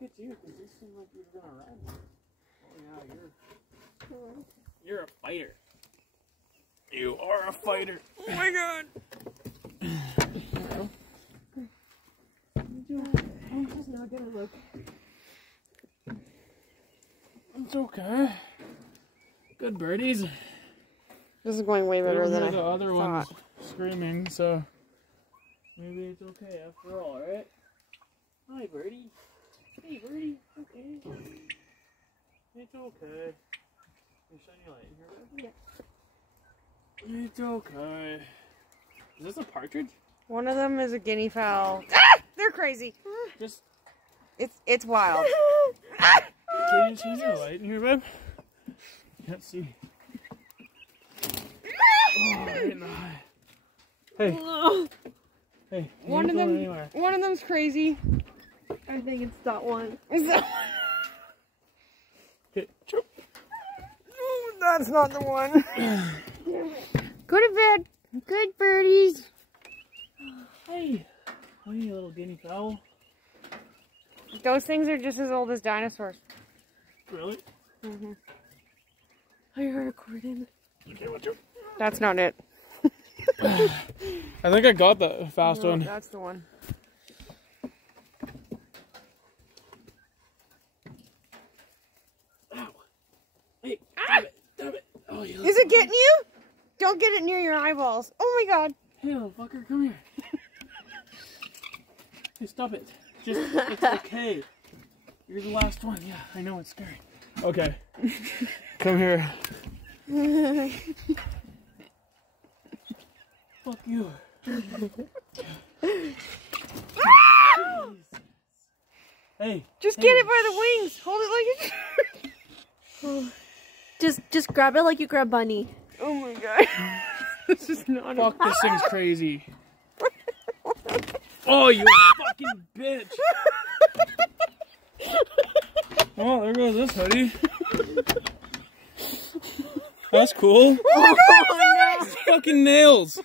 Look at you, because you seem like you're gonna run. Oh yeah, you're a fighter. You are a fighter. Oh my god. I'm just not gonna look. It's okay. Good birdies. This is going way better than I the other thought. one's screaming, so maybe it's okay after all, right? Hi, birdie. Hey, birdie. Okay. It's okay. Can you shine your light in here, bud? Yeah. It's okay. Is this a partridge? One of them is a guinea fowl. Ah! They're crazy. Just. It's wild. Can you shine your light in here, bud? Can't see. Oh, right in the eye. Hey. Hey. One of them's crazy. I think it's that one. Okay. That's not the one. Go to bed. Good birdies. Hey. Hey, you little guinea fowl. Those things are just as old as dinosaurs. Really? Mm-hmm. Are you recording? Okay, watch out. That's not it. I think I got the fast one. That's the one. Ow. Hey, stop it. Stop it. Oh, you Is it getting you? Don't get it near your eyeballs. Oh my god. Hey, little fucker, come here. Hey, stop it. It's okay. You're the last one. Yeah, I know, it's scary. Okay. Come here. Fuck you. Hey. Just get it by the wings. Hold it like it's... Just grab it like you grab Bunny. Oh my god. This is not Fuck, this thing's crazy. Oh, you fucking bitch. Oh, there goes this hoodie. That's cool. Oh my god, Fucking nails.